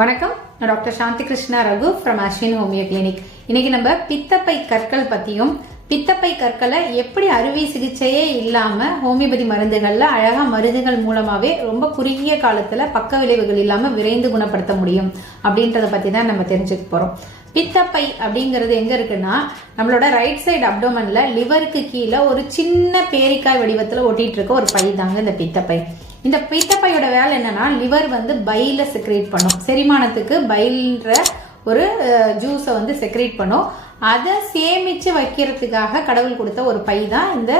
வணக்கம், நான் doctor Shanti Krishna Raghu from Ashwin homeo clinic. இன்னைக்கு நம்ம பித்தப்பை கற்கள் பத்தியும் பித்தப்பை கற்களை எப்படி அறுவை சிகிச்சையே இல்லாம ஹோமியோபதி மருந்துகள்ல அழகா மருந்துகள் மூலமாவே ரொம்ப குறுகிய காலத்துல பக்க விளைவுகள் இல்லாம விரைந்து குணப்படுத்த முடியும் அப்படின்றத பத்தி தான் நம்ம தெரிஞ்சுக்க போறோம். பித்தப்பை அப்படிங்கிறது எங்க இருக்குன்னா, நம்மளோட ரைட் சைடு அப்டோமன்ல லிவருக்கு கீழே ஒரு சின்ன பேரிக்காய் வடிவத்துல ஒட்டிட்டு இருக்க ஒரு பை தாங்க இந்த பித்தப்பை. இந்த பித்தப்பையோட வேலை என்னன்னா, லிவர் பைல செக்ரேட் பண்ணும், செரிமானத்துக்கு பைல்ன்ற ஒரு ஜூஸை செக்ரேட் பண்ணும். அதை சேமிச்சு வைக்கிறதுக்காக கடவுள் கொடுத்த ஒரு பை தான் இந்த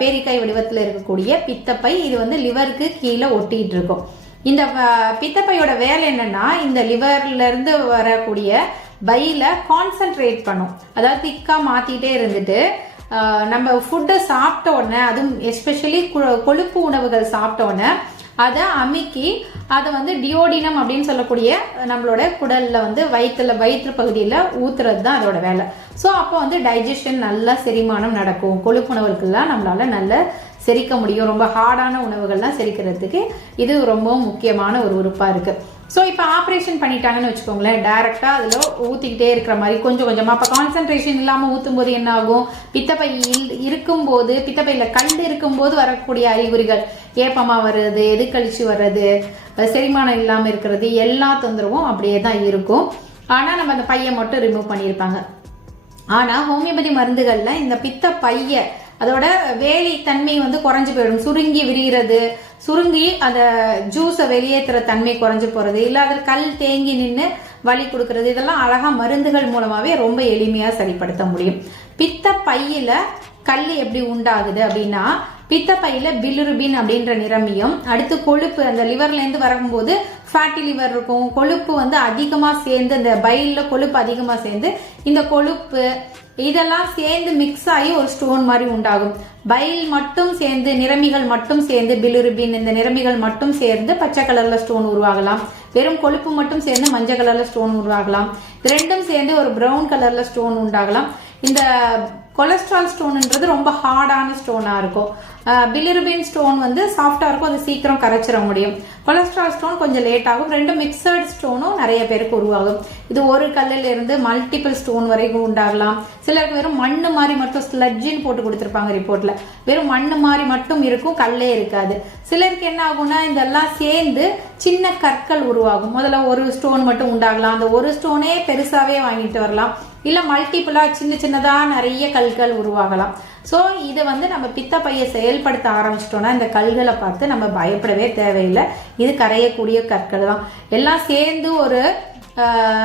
பேரிக்காய் வடிவத்தில் இருக்கக்கூடிய பித்தப்பை. இது லிவருக்கு கீழே ஒட்டிட்டு இருக்கும். இந்த பித்தப்பையோட வேலை என்னன்னா, இந்த லிவர்ல இருந்து வரக்கூடிய பைல கான்சென்ட்ரேட் பண்ணும். அதாவது திக்கா மாத்திட்டே இருந்துட்டு நம்ம ஃபுட்டை சாப்பிட்ட உடனே, அதுவும் எஸ்பெஷலி கொழுப்பு உணவுகள் சாப்பிட்ட உடனே அதை அமுக்கி அதை டியோடினம் அப்படின்னு சொல்லக்கூடிய நம்மளோட குடல்ல வயிற்று பகுதியில் ஊத்துறது தான் அதோட வேலை. ஸோ அப்போ டைஜஷன் நல்லா செரிமானம் நடக்கும். கொழுப்பு உணவுகள்லாம் நம்மளால நல்ல செரிக்க முடியும். ரொம்ப ஹார்டான உணவுகள்லாம் செரிக்கிறதுக்கு இது ரொம்ப முக்கியமான ஒரு உறுப்பா இருக்கு. ஸோ இப்போ ஆப்ரேஷன் பண்ணிட்டாங்கன்னு வச்சுக்கோங்களேன், டைரக்டா அதுல ஊத்திக்கிட்டே இருக்கிற மாதிரி கொஞ்சம் கொஞ்சமா. அப்போ கான்சென்ட்ரேஷன் இல்லாம ஊத்தும் போது என்ன ஆகும், பித்தப்பை இருக்கும்போது, பித்தப்பையில கல் இருக்கும்போது வரக்கூடிய அறிகுறிகள், ஏப்பமா வர்றது, எதுக்கழிச்சு வர்றது, செரிமானம் இல்லாம இருக்கிறது, எல்லா தொந்தரவும் அப்படியே தான் இருக்கும். ஆனா நம்ம அந்த பையை மட்டும் ரிமூவ் பண்ணியிருப்பாங்க. ஆனா ஹோமியோபதி மருந்துகள்ல இந்த பித்த பைய அதோட வேலை தன்மை குறைஞ்சு போயிடும். சுருங்கி விரிகிறது, சுருங்கி அந்த ஜூஸை வெளியேற்றுற தன்மை குறைஞ்சு போறது, இல்ல அதில் கல் தேங்கி நின்று வலி கொடுக்கறது, இதெல்லாம் அழகா மருந்துகள் மூலமாவே ரொம்ப எளிமையா சரிப்படுத்த முடியும். பித்த பையில கல் எப்படி உண்டாகுது அப்படின்னா, பித்தப்பையில பிலிருபின் அப்படின்ற நிறமியும், அடுத்து கொழுப்பு அந்த லிவர்ல இருந்து வரும்போது ஃபேட்டி லிவர் இருக்கும், கொழுப்பு அதிகமா சேர்ந்து, இந்த பைல்ல கொழுப்பு அதிகமா சேர்ந்து இந்த கொழுப்பு இதெல்லாம் சேர்ந்து மிக்ஸ் ஆகி ஒரு ஸ்டோன் மாதிரி உண்டாகும். பைல் மட்டும் சேர்ந்து, நிறமிகள் மட்டும் சேர்ந்து, பிலிருபின் இந்த நிறமிகள் மட்டும் சேர்ந்து பச்சை கலர்ல ஸ்டோன் உருவாகலாம். வெறும் கொழுப்பு மட்டும் சேர்ந்து மஞ்சள் கலர்ல ஸ்டோன் உருவாகலாம். ரெண்டும் சேர்ந்து ஒரு பிரவுன் கலர்ல ஸ்டோன் உண்டாகலாம். இந்த கொலஸ்ட்ரால் ஸ்டோன்ன்றது ரொம்ப ஹார்டான ஸ்டோனா இருக்கும். பிலிருபின் ஸ்டோன் சாஃப்டா இருக்கும், அது சீக்கிரம் கரைச்சிட முடியும். கொலஸ்ட்ரால் ஸ்டோன் கொஞ்சம் லேட் ஆகும். ரெண்டு மிக்சர்ட் ஸ்டோனும் நிறைய பேருக்கு உருவாகும். இது ஒரு கல்லில் இருந்து மல்டிபிள் ஸ்டோன் வரைக்கும் உண்டாகலாம். சிலருக்கு வெறும் மண்ணு மாதிரி மட்டும் ஸ்லட்ஜின்னு போட்டு கொடுத்துருப்பாங்க ரிப்போர்ட்ல, வெறும் மண்ணு மாதிரி மட்டும் இருக்கும், கல்லே இருக்காது. சிலருக்கு என்ன ஆகும்னா, இதெல்லாம் சேர்ந்து சின்ன கற்கள் உருவாகும். முதல்ல ஒரு ஸ்டோன் மட்டும் உண்டாகலாம், அந்த ஒரு ஸ்டோனே பெருசாவே வாங்கிட்டு வரலாம், இல்ல மல்டிபிளா சின்ன சின்னதா நிறைய கல்கள் உருவாகலாம். ஸோ இதை நம்ம பித்தப்பையை செயல்படுத்த ஆரம்பிச்சிட்டோம்னா, இந்த கல்களை பார்த்து நம்ம பயப்படவே தேவையில்லை. இது கரையக்கூடிய கற்கள் தான். எல்லாம் சேர்ந்து ஒரு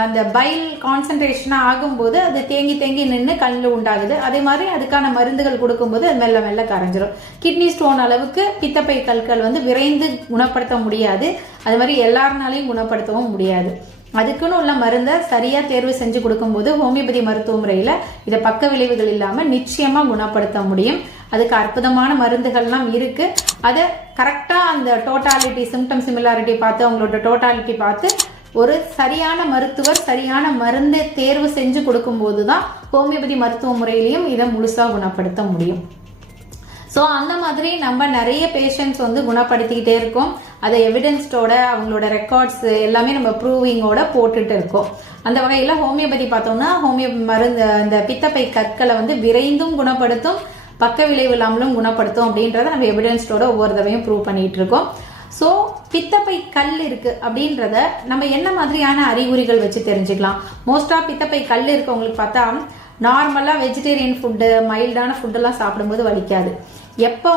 அந்த பைல் கான்சன்ட்ரேஷனா ஆகும்போது அது தேங்கி தேங்கி நின்று கல் உண்டாகுது. அதே மாதிரி அதுக்கான மருந்துகள் கொடுக்கும்போது அது மெல்ல மெல்ல கரைஞ்சிரும். கிட்னி ஸ்டோன் அளவுக்கு பித்தப்பை கற்கள் விரைந்து குணப்படுத்த முடியாது. அது மாதிரி எல்லாருனாலையும் குணப்படுத்தவும் முடியாது. அதுக்குன்னு உள்ள மருந்தை சரியா தேர்வு செஞ்சு கொடுக்கும்போது ஹோமியோபதி மருத்துவ முறையில இதை பக்க விளைவுகள் இல்லாம நிச்சயமா குணப்படுத்த முடியும். அதுக்கு அற்புதமான மருந்துகள்லாம் இருக்கு. அதை கரெக்டா அந்த டோட்டாலிட்டி, சிம்டம் சிமிலாரிட்டி பார்த்து, அவங்களோட டோட்டாலிட்டி பார்த்து ஒரு சரியான மருத்துவர் சரியான மருந்தை தேர்வு செஞ்சு கொடுக்கும் போதுதான் ஹோமியோபதி மருத்துவ முறையிலையும் இதை முழுசா குணப்படுத்த முடியும். ஸோ அந்த மாதிரி நம்ம நிறைய பேஷண்ட்ஸ் குணப்படுத்திக்கிட்டே இருக்கோம். அதை எவிடன்ஸ்டோட, அவங்களோட ரெக்கார்ட்ஸ் எல்லாமே நம்ம ப்ரூவிங்கோட போட்டுட்டு இருக்கோம். அந்த வகையில ஹோமியோபதி பார்த்தோம்னா, ஹோமியோ மருந்து இந்த பித்தப்பை கற்களை விரைந்தும் குணப்படுத்தும், பக்க விளைவு இல்லாமலும் குணப்படுத்தும் அப்படின்றத நம்ம எவிடன்ஸ்டோட ஒவ்வொரு தடவையும் ப்ரூவ் பண்ணிட்டு இருக்கோம். ஸோ பித்தப்பை கல் இருக்கு அப்படின்றத நம்ம என்ன மாதிரியான அறிகுறிகள் வச்சு தெரிஞ்சுக்கலாம். மோஸ்டா பித்தப்பை கல் இருக்கவங்களுக்கு பார்த்தா நார்மலா வெஜிடேரியன் ஃபுட்டு, மைல்டான ஃபுட்டெல்லாம் சாப்பிடும்போது வலிக்காது. எப்போ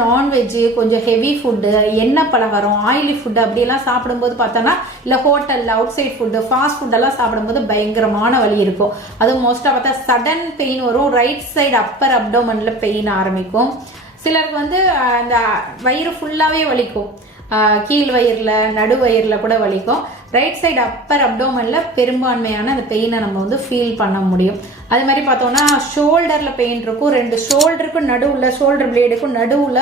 நான்வெஜ், கொஞ்சம் ஹெவி ஃபுட்டு, எண்ணெய் பலகாரம், ஆயிலி ஃபுட்டு அப்படியெல்லாம் சாப்பிடும்போது பார்த்தோன்னா, இல்லை ஹோட்டலில் அவுட் சைட் ஃபுட்டு, ஃபாஸ்ட் ஃபுட்டெல்லாம் சாப்பிடும்போது பயங்கரமான வலி இருக்கும். அதுவும் மோஸ்ட்டாக பார்த்தா சடன் பெயின் வரும். ரைட் சைடு அப்பர் அப்டோமன்ல பெயின் ஆரம்பிக்கும். சிலருக்கு அந்த வயிறு ஃபுல்லாகவே வலிக்கும். கீழ் வயிறுல, நடு வயிறுல கூட வலிக்கும். ரைட் சைடு அப்பர் அப்டோமன்ல பெரும்பான்மையான அந்த பெயினை நம்ம ஃபீல் பண்ண முடியும். அது மாதிரி பார்த்தோம்னா ஷோல்டர்ல பெயின் இருக்கும். ரெண்டு ஷோல்டருக்கும் நடுவுல, ஷோல்டர் பிளேடுக்கும் நடுவுல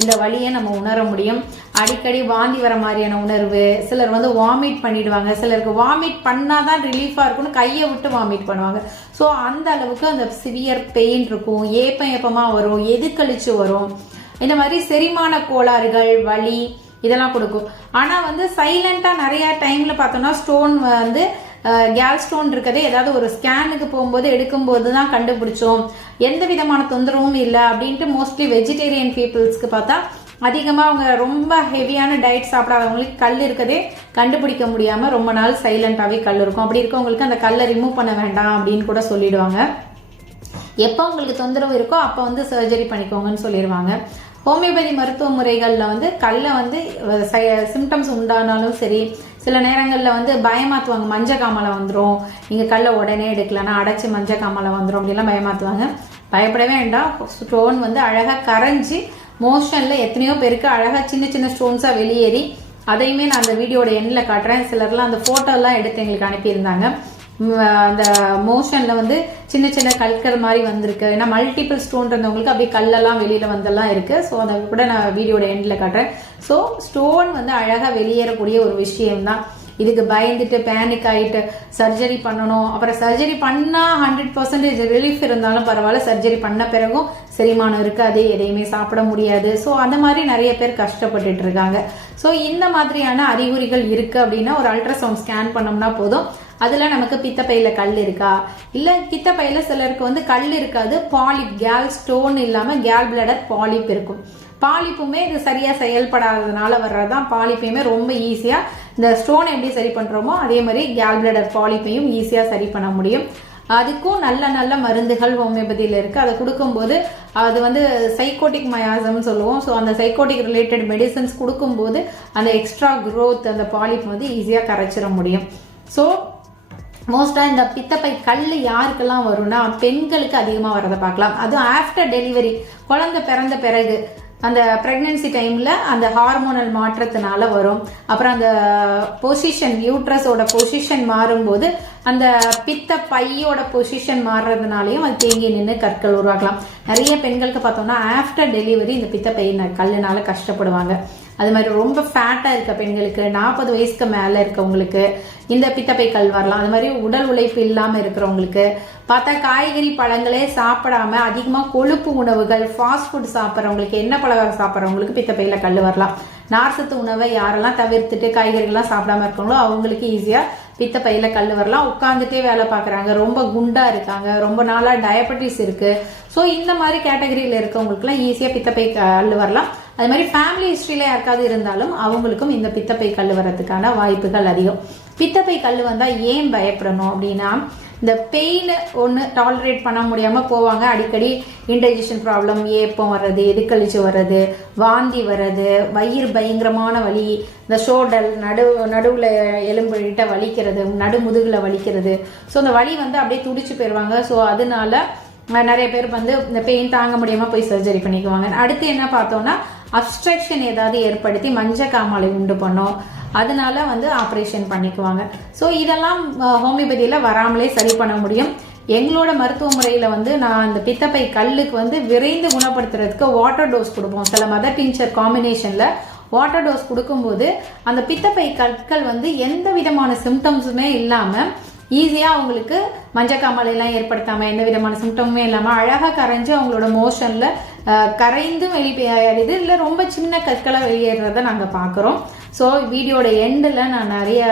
இந்த வலியை நம்ம உணர முடியும். அடிக்கடி வாந்தி வர மாதிரியான உணர்வு. சிலர் வாமிட் பண்ணிடுவாங்க. சிலருக்கு வாமிட் பண்ணாதான் ரிலீஃபா இருக்கும்னு கையை விட்டு வாமிட் பண்ணுவாங்க. ஸோ அந்த அளவுக்கு அந்த சிவியர் பெயின் இருக்கும். ஏப்பமா வரும், எதுக்கழிச்சு வரும். இந்த மாதிரி செரிமான கோளாறுகள், வலி, இதெல்லாம் கொடுக்கும். ஆனா வந்து சைலண்டா நிறைய டைம்ல பார்த்தோம்னா ஸ்டோன் வந்து கேல் ஸ்டோன் இருக்கதே ஏதாவது ஒரு ஸ்கேனுக்கு போகும்போது எடுக்கும்போது தான் கண்டுபிடிச்சோம், எந்த விதமான தொந்தரவும் இல்லை அப்படின்ட்டு மோஸ்ட்லி வெஜிடேரியன் பீப்புள்ஸ்க்கு பார்த்தா அதிகமாக அவங்க ரொம்ப ஹெவியான டயட் சாப்பிடாதவங்களுக்கு கல் இருக்கதே கண்டுபிடிக்க முடியாமல் ரொம்ப நாள் சைலண்டாகவே கல் இருக்கும். அப்படி இருக்கவங்களுக்கு அந்த கல்லை ரிமூவ் பண்ண வேண்டாம் அப்படின்னு கூட சொல்லிடுவாங்க. எப்போ உங்களுக்கு தொந்தரவு இருக்கோ அப்போ வந்து சர்ஜரி பண்ணிக்கோங்கன்னு சொல்லிடுவாங்க. ஹோமியோபதி மருத்துவ முறைகளில் வந்து கல்லை வந்து சிம்டம்ஸ் உண்டானாலும் சரி, சில நேரங்களில் வந்து பயமாத்துவாங்க, மஞ்சள் காமலை வந்துடும், நீங்கள் கல்லை உடனே எடுக்கலன்னா அடைச்சி மஞ்சள் காமலை வந்துடும் அப்படிலாம் பயமாத்துவாங்க. பயப்படவே வேண்டாம். ஸ்டோன் வந்து அழகாக கரைஞ்சி மோஷனில் எத்தனையோ பேருக்கு அழகாக சின்ன சின்ன ஸ்டோன்ஸாக வெளியேறி, அதையுமே நான் அந்த வீடியோட எண்ணில் காட்டுறேன். சிலர்லாம் அந்த ஃபோட்டோலாம் எடுத்து எங்களுக்கு அனுப்பியிருந்தாங்க. அந்த மோஷன்ல வந்து சின்ன சின்ன கற்கள் மாதிரி வந்திருக்கு. ஏன்னா மல்டிபிள் ஸ்டோன் இருந்தவங்களுக்கு அப்படியே கல்லெல்லாம் வெளியில வந்தெல்லாம் இருக்கு. ஸோ அதை கூட நான் வீடியோட எண்ட்ல காட்டுறேன். ஸோ ஸ்டோன் வந்து அழகா வெளியேறக்கூடிய ஒரு விஷயம்தான். இதுக்கு பயந்துட்டு பேனிக் ஆகிட்டு சர்ஜரி பண்ணணும், அப்புறம் சர்ஜரி பண்ணா 100% ரிலீஃப் இருந்தாலும் பரவாயில்ல, சர்ஜரி பண்ண பிறகும் செரிமானம் இருக்காது, எதையுமே சாப்பிட முடியாது. ஸோ அந்த மாதிரி நிறைய பேர் கஷ்டப்பட்டுட்டு இருக்காங்க. ஸோ இந்த மாதிரியான அறிகுறிகள் இருக்கு அப்படின்னா ஒரு அல்ட்ராசவுண்ட் ஸ்கேன் பண்ணோம்னா போதும். அதுல நமக்கு பித்தப்பையில கல் இருக்கா, இல்ல பித்தப்பையில சிலருக்கு வந்து கல் இருக்காது, பாலிப் கேல் ஸ்டோன் இல்லாம கேல் பிளடர் பாலிப் இருக்கும். பாலிப்புமே இது சரியா செயல்படாததுனால வர்றதுதான். பாலிப்பையுமே ரொம்ப ஈஸியா இந்த ஸ்டோன் எப்படி சரி பண்றோமோ அதே மாதிரி கேல் பிளடர் பாலிப்பையும் ஈஸியா சரி பண்ண முடியும். அதுக்கும் நல்ல நல்ல மருந்துகள் ஹோமியோபதியில இருக்கு. அதை கொடுக்கும்போது அது வந்து சைக்கோட்டிக் மயாசம் சொல்லுவோம். ஸோ அந்த சைக்கோட்டிக் ரிலேட்டட் மெடிசன்ஸ் கொடுக்கும்போது அந்த எக்ஸ்ட்ரா குரோத் அந்த பாலிப் வந்து ஈஸியா கரைச்சிட முடியும். ஸோ மோஸ்டா இந்த பித்தப்பை கல் யாருக்கெல்லாம் வரும்னா பெண்களுக்கு அதிகமாக வரதை பார்க்கலாம். அதுவும் ஆஃப்டர் டெலிவரி, குழந்தை பிறந்த பிறகு அந்த பிரெக்னன்சி டைம்ல அந்த ஹார்மோனல் மாற்றத்தினால வரும். அப்புறம் அந்த பொசிஷன், யூட்ரஸோட பொசிஷன் மாறும்போது அந்த பித்த பையோட பொசிஷன் மாறுறதுனாலையும் அது தேங்கி நின்று கற்கள் உருவாக்கலாம். நிறைய பெண்களுக்கு பார்த்தோம்னா ஆஃப்டர் டெலிவரி இந்த பித்தப்பை கல்லுனால கஷ்டப்படுவாங்க. அது மாதிரி ரொம்ப ஃபேட்டா இருக்க பெண்களுக்கு, 40 வயசுக்கு மேல இருக்கவங்களுக்கு இந்த பித்தப்பை கல் வரலாம். அது மாதிரி உடல் உழைப்பு இல்லாம இருக்கிறவங்களுக்கு, பார்த்தா காய்கறி பழங்களே சாப்பிடாம அதிகமா கொழுப்பு உணவுகள் ஃபாஸ்ட் ஃபுட் சாப்பிட்றவங்களுக்கு, எண்ணெய் பலகாரம் சாப்பிட்றவங்களுக்கு பித்தப்பையில கல் வரலாம். நார்சத்து உணவை யாரெல்லாம் தவிர்த்துட்டு காய்கறிகள்லாம் சாப்பிடாம இருக்காங்களோ அவங்களுக்கு ஈஸியா பித்தப்பையில கல் வரலாம். உட்காந்துட்டே வேலை பார்க்குறாங்க, ரொம்ப குண்டா இருக்காங்க, ரொம்ப நாளா டயபெட்டிஸ் இருக்கு. ஸோ இந்த மாதிரி கேட்டகரியில இருக்கவங்களுக்குலாம் ஈஸியா பித்தப்பை கல் வரலாம். அது மாதிரி ஃபேமிலி ஹிஸ்டரியில யாருக்காவது இருந்தாலும் அவங்களுக்கும் இந்த பித்தப்பை கல் வரதுக்கான வாய்ப்புகள் அதிகம். பித்தப்பை கல் வந்தா ஏன் பயப்படணும் அப்படின்னா, இந்த பெயின் ஒன்று டாலரேட் பண்ண முடியாம போவாங்க. அடிக்கடி இன்டைஜஷன் ப்ராப்ளம், ஏப்பம் வர்றது, எதுக்கழிச்சு வர்றது, வாந்தி வர்றது, வயிறு பயங்கரமான வலி, இந்த ஷோல்டர் நடுவில் எலும்புகிட்ட வலிக்கிறது, நடுமுதுகுல வலிக்கிறது. ஸோ அந்த வலி வந்து அப்படியே துடிச்சு போயிடுவாங்க. ஸோ அதனால நிறைய பேர் வந்து இந்த பெயின் தாங்க முடியாம போய் சர்ஜரி பண்ணிக்குவாங்க. அடுத்து என்ன பார்த்தோம்னா, அப்ஸ்ட்ரக்ஷன் ஏதாவது ஏற்படுத்தி மஞ்சள் காமாலை உண்டு பண்ணும், அதனால வந்து ஆப்ரேஷன் பண்ணிக்குவாங்க. ஸோ இதெல்லாம் ஹோமியோபதியில வராமலே சரி பண்ண முடியும். எங்களோட மருத்துவ முறையில வந்து நான் அந்த பித்தப்பை கல்லுக்கு வந்து விரைந்து குணப்படுத்துறதுக்கு வாட்டர் டோஸ் கொடுப்போம். சில மதர் டின்ச்சர் காம்பினேஷன்ல வாட்டர் டோஸ் கொடுக்கும்போது அந்த பித்தப்பை கற்கள் வந்து எந்த விதமான சிம்டம்ஸுமே இல்லாம ஈஸியா அவங்களுக்கு மஞ்சக்காமலை எல்லாம் ஏற்படுத்தாம எந்த விதமான சிம்டமுமே இல்லாம அழகா கரைஞ்சு அவங்களோட மோஷன்ல கரைந்து வெளியேறுது, இல்ல ரொம்ப சின்ன கற்களை வெளியேறத நாங்க பாக்குறோம். ஸோ வீடியோட எண்டில் நான் நிறைய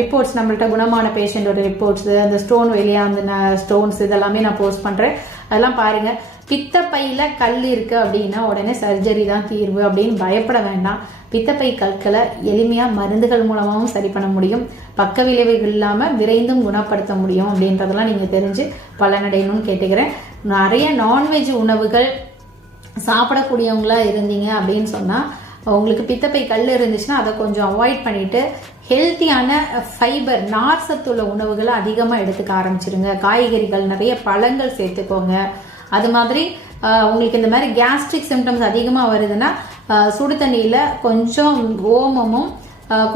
ரிப்போர்ட்ஸ், நம்மள்ட்ட குணமான பேஷண்டோட ரிப்போர்ட்ஸ், அந்த ஸ்டோன் வெளியாந்த ஸ்டோன்ஸ் இதெல்லாமே நான் போஸ்ட் பண்றேன். அதெல்லாம் பாருங்க. பித்தப்பையில கல் இருக்கு அப்படின்னா உடனே சர்ஜரி தான் தீர்வு அப்படின்னு பயப்பட வேண்டாம். பித்தப்பை கற்களை எளிமையா மருந்துகள் மூலமாகவும் சரி பண்ண முடியும், பக்க விளைவுகள் இல்லாம விரைந்தும் குணப்படுத்த முடியும் அப்படின்றதெல்லாம் நீங்க தெரிஞ்சு பலனடையணும்னு கேட்டுக்கிறேன். நிறைய நான்வெஜ் உணவுகள் சாப்பிடக்கூடியவங்களா இருந்தீங்க அப்படின்னு சொன்னா, உங்களுக்கு பித்தப்பை கல் இருந்துச்சுன்னா அதை கொஞ்சம் அவாய்ட் பண்ணிட்டு ஹெல்த்தியான ஃபைபர், நார் சத்துள்ள உணவுகளை அதிகமா எடுத்துக்க ஆரம்பிச்சிருங்க. காய்கறிகள், நிறைய பழங்கள் சேர்த்துக்கோங்க. அது மாதிரி உங்களுக்கு இந்த மாதிரி கேஸ்ட்ரிக் சிம்டம்ஸ் அதிகமா வருதுன்னா சுடு தண்ணியில கொஞ்சம் ஓமமும்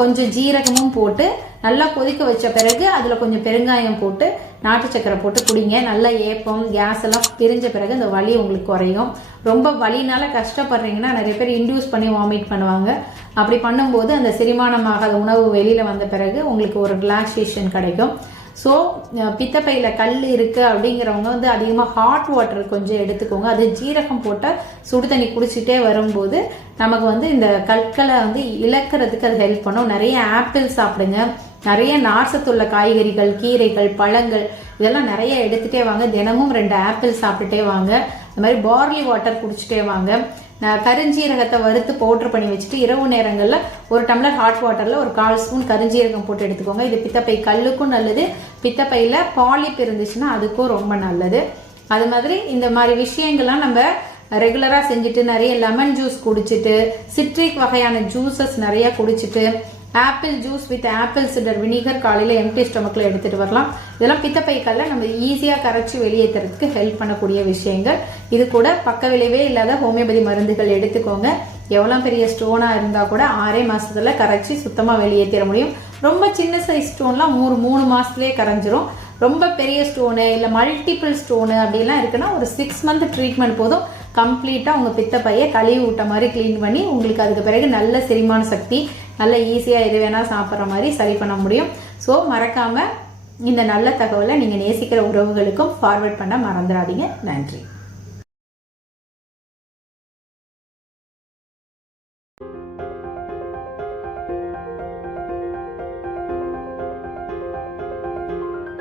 கொஞ்சம் ஜீரகமும் போட்டு நல்லா கொதிக்க வச்ச பிறகு அதுல கொஞ்சம் பெருங்காயம் போட்டு நாட்டு சக்கரை போட்டு குடிங்க. நல்ல ஏப்பம், கேஸ் எல்லாம் பிரிஞ்ச பிறகு இந்த வலி உங்களுக்கு குறையும். ரொம்ப வலினால கஷ்டப்படுறீங்கன்னா நிறைய பேர் இன்டியூஸ் பண்ணி வாமிட் பண்ணுவாங்க. அப்படி பண்ணும்போது அந்த செரிமானமாகாத உணவு வெளியில வந்த பிறகு உங்களுக்கு ஒரு ரிலாக்ஸேஷன் கிடைக்கும். ஸோ பித்தப்பையில கல் இருக்கு அப்படிங்கிறவங்க வந்து அதிகமாக ஹாட் வாட்டர் கொஞ்சம் எடுத்துக்கோங்க. அது ஜீரகம் போட்ட சுடு தண்ணி குடிச்சிட்டே வரும்போது நமக்கு வந்து இந்த கற்களை வந்து இழக்கிறதுக்கு அது ஹெல்ப் பண்ணும். நிறைய ஆப்பிள் சாப்பிடுங்க, நிறைய நார்சத்துள்ள காய்கறிகள், கீரைகள், பழங்கள் இதெல்லாம் நிறைய எடுத்துட்டே வாங்க. தினமும் 2 ஆப்பிள் சாப்பிட்டுட்டே வாங்க. இந்த மாதிரி பார்லி வாட்டர் குடிச்சிட்டே வாங்க. கருஞ்சீரகத்தை வறுத்து பவுடர் பண்ணி வச்சுட்டு இரவு நேரங்களில் 1 டம்ளர் ஹாட் வாட்டரில் ஒரு 1/4 ஸ்பூன் கருஞ்சீரகம் போட்டு எடுத்துக்கோங்க. இது பித்தப்பை கல்லுக்கும் நல்லது, பித்தப்பையில் பாலிப் இருந்துச்சுன்னா அதுக்கும் ரொம்ப நல்லது. அது மாதிரி இந்த மாதிரி விஷயங்கள்லாம் நம்ம ரெகுலராக செஞ்சுட்டு நிறைய லெமன் ஜூஸ் குடிச்சிட்டு, சிட்ரிக் வகையான ஜூசஸ் நிறைய குடிச்சிட்டு, apple juice with apple cider vinegar காலையில் எம்டி ஸ்டொமக்ல எடுத்துட்டு வரலாம். இதெல்லாம் பித்தப்பை கல்லை நம்ம ஈஸியாக கரைச்சி வெளியேற்றுறதுக்கு ஹெல்ப் பண்ணக்கூடிய விஷயங்கள். இது கூட பக்க விளைவே இல்லாத ஹோமியோபதி மருந்துகள் எடுத்துக்கோங்க. எவ்வளோ பெரிய ஸ்டோனா இருந்தா கூட 6 மாசத்துல கரைச்சி சுத்தமாக வெளியேற்றிட முடியும். ரொம்ப சின்ன சைஸ் ஸ்டோன்லாம் 3 மாசத்துலயே கரைஞ்சிரும். ரொம்ப பெரிய ஸ்டோனு இல்லை மல்டிபிள் ஸ்டோனு அப்படிலாம் இருக்குன்னா ஒரு 6 மந்த் ட்ரீட்மெண்ட் போதும். கம்ப்ளீட்டாக உங்கள் பித்தப்பையை கழுவி விட்ட மாதிரி க்ளீன் பண்ணி உங்களுக்கு அதுக்கு பிறகு நல்ல செரிமான சக்தி, நல்ல ஈஸியாக எது வேணால் சாப்பிட்ற மாதிரி சரி பண்ண முடியும். ஸோ மறக்காமல் இந்த நல்ல தகவலை நீங்கள் நேசிக்கிற உறவுகளுக்கும் ஃபார்வர்ட் பண்ண மறந்துடாதீங்க. நன்றி.